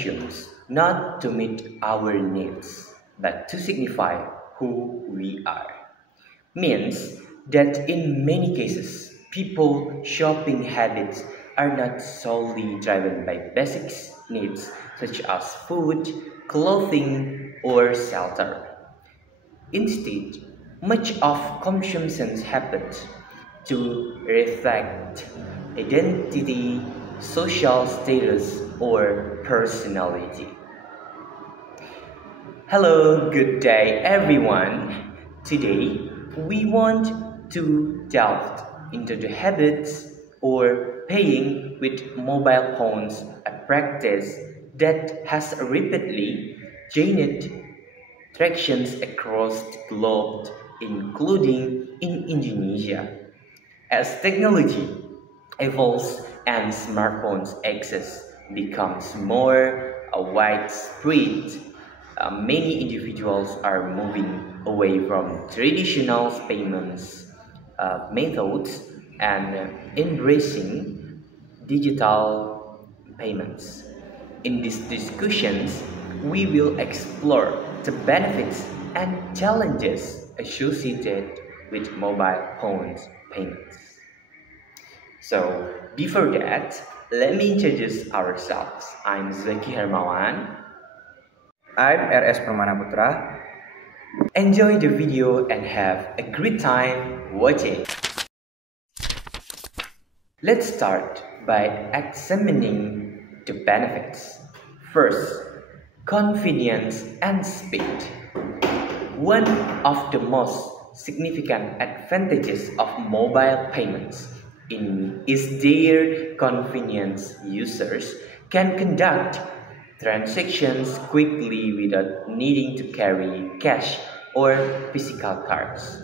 assumes not to meet our needs, but to signify who we are. Means that in many cases, people shopping habits are not solely driven by basic needs such as food, clothing, or shelter. Instead, much of consumption happens to reflect identity, social status, or personality. Hello, good day everyone. Today, we want to delve into the habits or paying with mobile phones, a practice that has rapidly gained tractions across the globe, including in Indonesia. As technology evolves and smartphones access becomes more widespread, many individuals are moving away from traditional payments methods and embracing digital payments. In these discussions, we will explore the benefits and challenges associated with mobile phones payments. So, before that, let me introduce ourselves. I'm Zaki Hermawan. I'm RS Permana Putra. Enjoy the video and have a great time watching. Let's start by examining the benefits. First, convenience and speed. One of the most significant advantages of mobile payments is their convenience. Users can conduct transactions quickly without needing to carry cash or physical cards.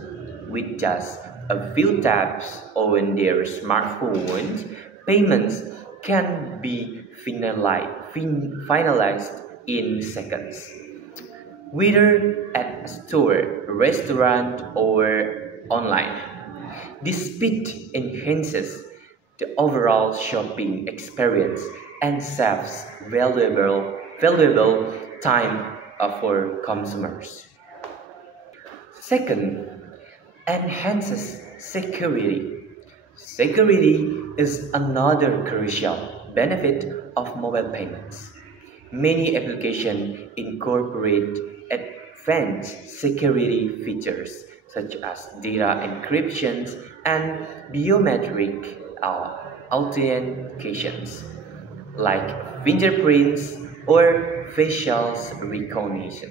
With just a few taps on their smartphones, payments can be finalized in seconds. Whether at a store, restaurant, or online, this speed enhances the overall shopping experience and saves valuable time for consumers. Second, enhances security. Security is another crucial benefit of mobile payments. Many applications incorporate advanced security features such as data encryption and biometric authentications, like fingerprints or facial recognition.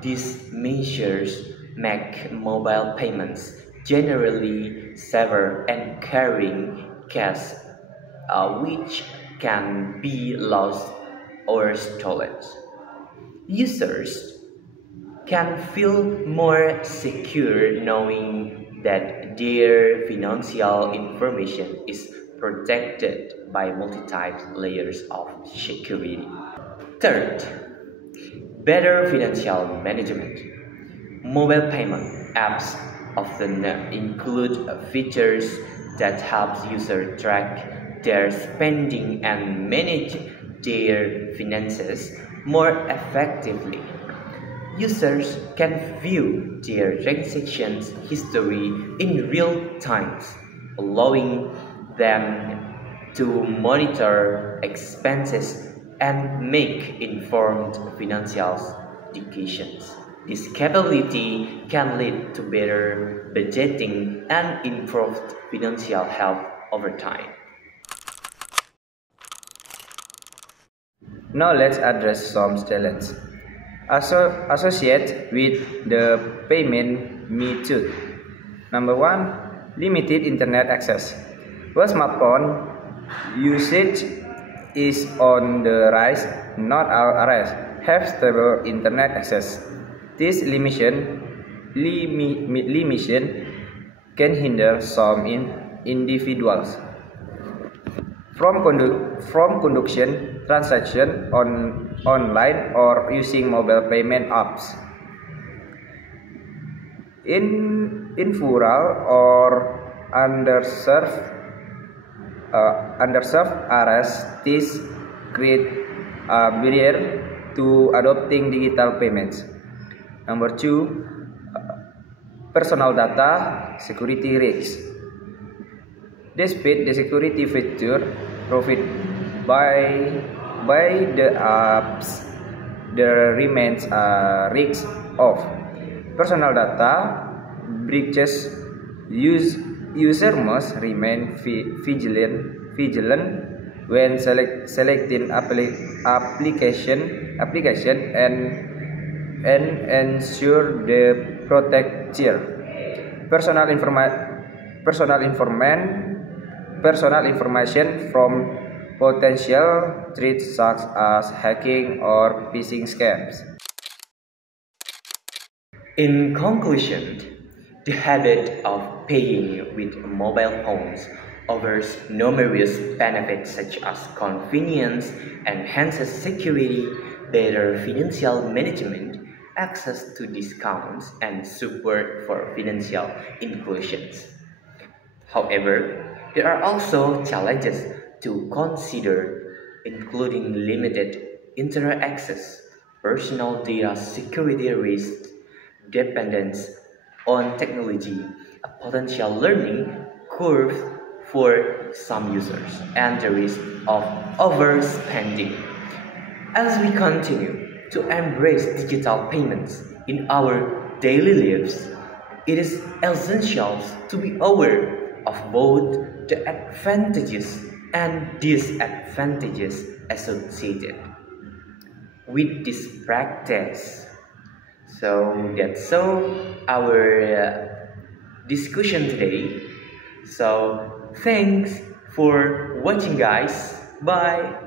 These measures make mobile payments generally safer and carrying cash, which can be lost or stolen. Users can feel more secure knowing that their financial information is protected by multiple layers of security. Third, better financial management. Mobile payment apps often include features that help users track their spending and manage their finances more effectively. Users can view their transactions history in real time, allowing them to monitor expenses and make informed financial decisions. This capability can lead to better budgeting and improved financial health over time. Now let's address some challenges associated with the payment method. Number one, limited internet access. While smartphone usage is on the rise, not all areas have stable internet access. This limitation can hinder some individuals from conducting transaction online or using mobile payment apps. In rural or underserved areas, this create a barrier to adopting digital payments. Number 2, personal data security risks. Despite the security feature provided by the apps, there remains a risk of personal data breaches. User must remain vigilant when selecting application and ensure the protecture personal information from potential threats such as hacking or phishing scams. In conclusion, the habit of paying with mobile phones offers numerous benefits such as convenience, enhanced security, better financial management, access to discounts, and support for financial inclusions. However, there are also challenges to consider, including limited internet access, personal data security risks, dependence on technology, a potential learning curve for some users, and the risk of overspending. As we continue to embrace digital payments in our daily lives, it is essential to be aware of both the advantages and disadvantages associated with this practice. So that's all our discussion today. So thanks for watching, guys. Bye.